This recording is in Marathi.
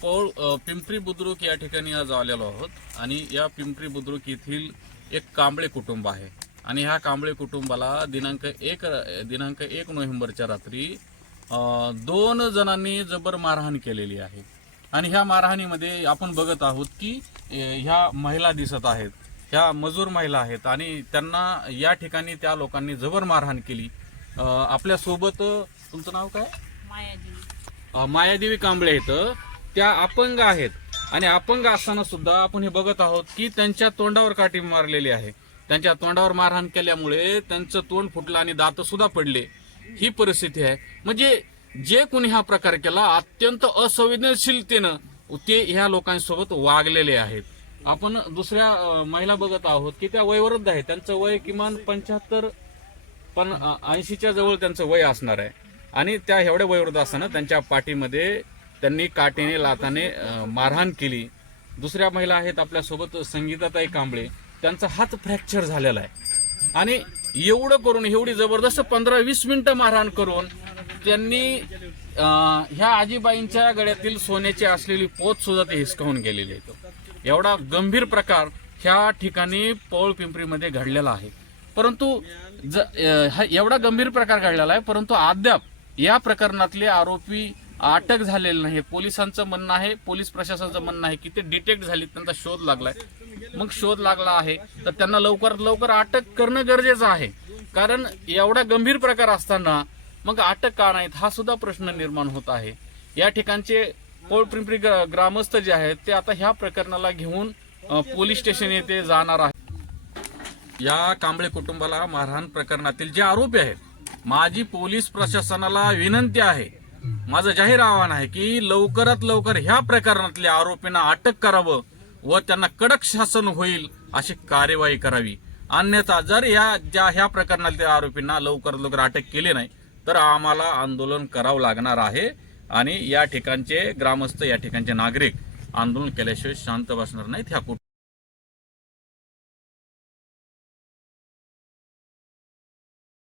पौळ पिंपरी बुद्रुक या ठिकाणी आज आलेलो आहोत. आणि या पिंपरी बुद्रुक येथील एक कांबळे कुटुंब आहे. आणि ह्या कांबळे कुटुंबाला दिनांक एक दिनांक एक नोव्हेंबरच्या रात्री दोन जणांनी जबर मारहाण केलेली आहे. आणि ह्या मारहाणीमध्ये आपण बघत आहोत की ह्या महिला दिसत आहेत. ह्या मजूर महिला आहेत. आणि त्यांना या ठिकाणी त्या लोकांनी जबर मारहाण केली. आपल्यासोबत तुमचं नाव काय? मायादेवी. मायादेवी कांबळे आहेत. त्या अपंग आहेत. आणि अपंग असताना सुद्धा आपण हे बघत आहोत की त्यांच्या तोंडावर काठी मारलेली आहे. त्यांच्या तोंडावर मारहाण केल्यामुळे त्यांचं तोंड फुटलं आणि दात सुद्धा पडले. ही परिस्थिती आहे. म्हणजे जे कोणी हा प्रकार केला अत्यंत असंवेदनशीलतेनं ते ह्या लोकांसोबत वागलेले आहेत. आपण दुसऱ्या महिला बघत आहोत की त्या वयवृद्ध आहेत. त्यांचं वय किमान पंच्याहत्तर पण ऐंशीच्या जवळ त्यांचं वय असणार आहे. आणि त्या एवढ्या वयवृद्ध असताना त्यांच्या पाठीमध्ये त्यांनी काटेने लाताने मारहाण केली. दुसऱ्या महिला आहेत आपल्यासोबत संगीताताई कांबळे. त्यांचा हात फ्रॅक्चर झालेला आहे. आणि एवढं करून एवढी जबरदस्त पंधरा वीस मिनटं मारहाण करून त्यांनी ह्या आजीबाईंच्या गळ्यातील सोन्याची असलेली पोत सुद्धा ते हिसकावून गेलेली आहे. एवढा गंभीर प्रकार ह्या ठिकाणी पौळ पिंपरीमध्ये घडलेला आहे. परंतु ज हा एवढा गंभीर प्रकार घडलेला आहे परंतु अद्याप या प्रकरणातले आरोपी अटक झालेलं नाही. पोलिसांचं म्हणणं आहे पोलीस प्रशासनाचं म्हणणं आहे की ते डिटेक्ट झाले त्यांचा शोध लागलाय. मग शोध लागला आहे तर त्यांना लवकरात लवकर अटक करणं गरजेचं आहे. कारण एवढा गंभीर प्रकार असताना मग अटक का नाहीत हा सुद्धा प्रश्न निर्माण होत आहे. या ठिकाणचे पौळ ग्रामस्थ जे आहेत ते आता ह्या प्रकरणाला घेऊन पोलीस स्टेशन येथे जाणार आहेत. या कांबळे कुटुंबाला मारहाण प्रकरणातील जे आरोपी आहेत माझी पोलीस प्रशासनाला विनंती आहे माझं जाहीर आव्हान आहे की लवकरात लवकर ह्या प्रकरणातल्या आरोपींना अटक करावं व त्यांना कडक शासन होईल अशी कार्यवाही करावी. अन्यथा जर या ज्या ह्या प्रकरणातल्या आरोपींना लवकरात लवकर अटक केली नाही तर आम्हाला आंदोलन करावं लागणार आहे आणि या ठिकाणचे ग्रामस्थ या ठिकाणचे नागरिक आंदोलन केल्याशिवाय शांत बसणार नाहीत ह्या कुठं